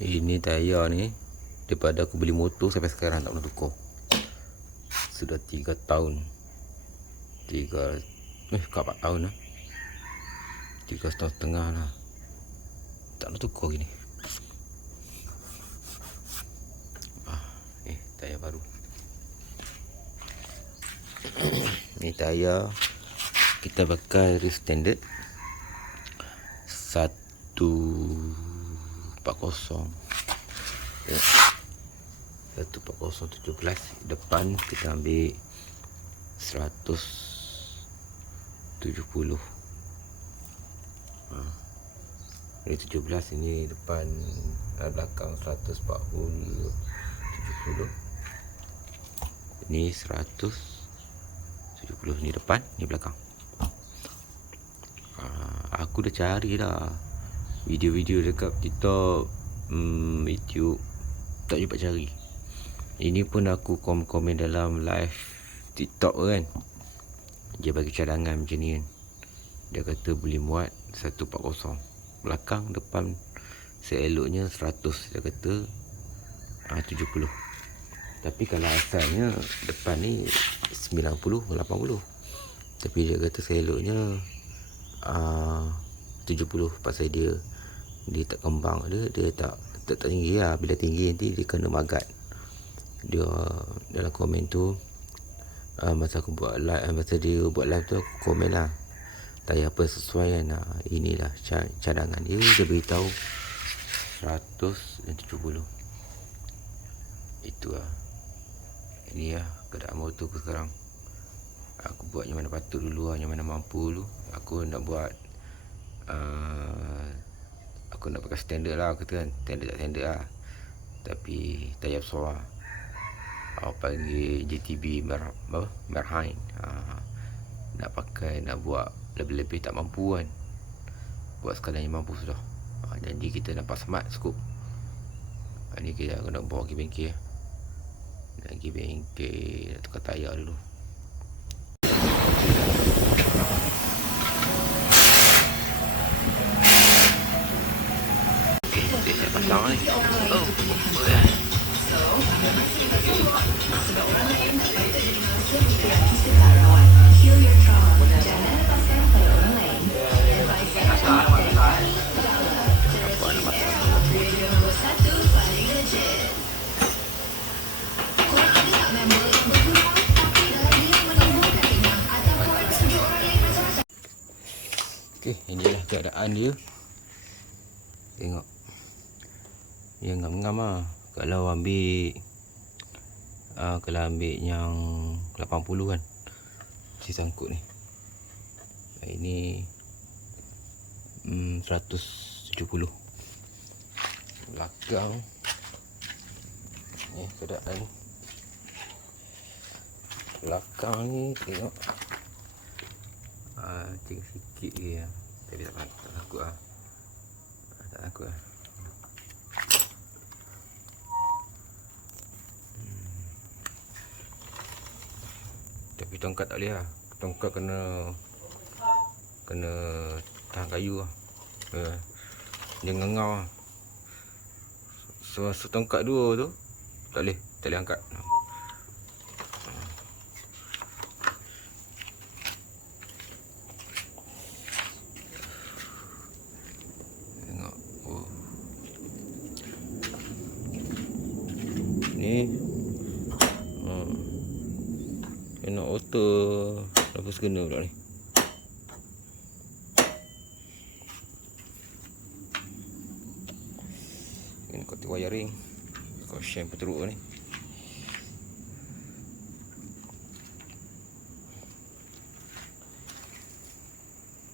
Ini tayar ni daripada aku beli motor sampai sekarang tak pernah tukar. Sudah 3 tahun. 4 tahun lah. 3,5 lah. Tak pernah tukar gini. Tayar baru. Ni tayar kita pakai real standard 140 140 17. Depan kita ambil 170. Ini 17, ini depan, belakang 140 70. Ini 170, ni depan, ni belakang. Aku dah cari dah video-video dekat TikTok, YouTube, tak dapat cari. Ini pun aku komen dalam live TikTok kan, dia bagi cadangan macam ni kan. Dia kata boleh muat 140, belakang depan seeloknya 100. Dia kata 70. Tapi kalau asalnya depan ni 90 80, tapi dia kata seeloknya 70. Pasal dia tak kembang, dia tak tinggi lah. Bila tinggi nanti dia kena magat. Dia dalam komen tu, masa aku buat live, masa dia buat live tu aku komen lah, tayar apa sesuai kan. Inilah cadangan dia beritahu 170. Itu lah. Ini lah keadaan motor aku sekarang. Aku buat yang mana patut dulu lah, yang mana mampu dulu. Aku nak buat aku nak pakai standard lah. Aku kata kan, standard tak standard lah, tapi tayar besar lah. Panggil JTB Merhain. Nak pakai, nak buat lebih-lebih tak mampu kan, buat sekalian yang mampu sudah. Janji kita nampak smart scoop. Ni kita aku nak bawa pergi bengkel. Nak pergi bengkel, nak tukar tayar dulu. Okay, saya pasang ni. Okay, inilah keadaan dia. Tengok, dia ngam-ngam lah. Kalau ambil yang 80 kan, si sangkut ni. Ini 170. Belakang ni keadaan belakang ni, tengok cing sikit je, tapi tak takut lah. Tak takut lah. Tapi tongkat tak boleh lah. Tongkat kena tahan kayu lah. Dia ngengau lah. So tongkat dua tu tak boleh angkat. Tengok. Ni kena auto. Lepas kena pula ni. Kena kotak wiring. Kau share teruk ni.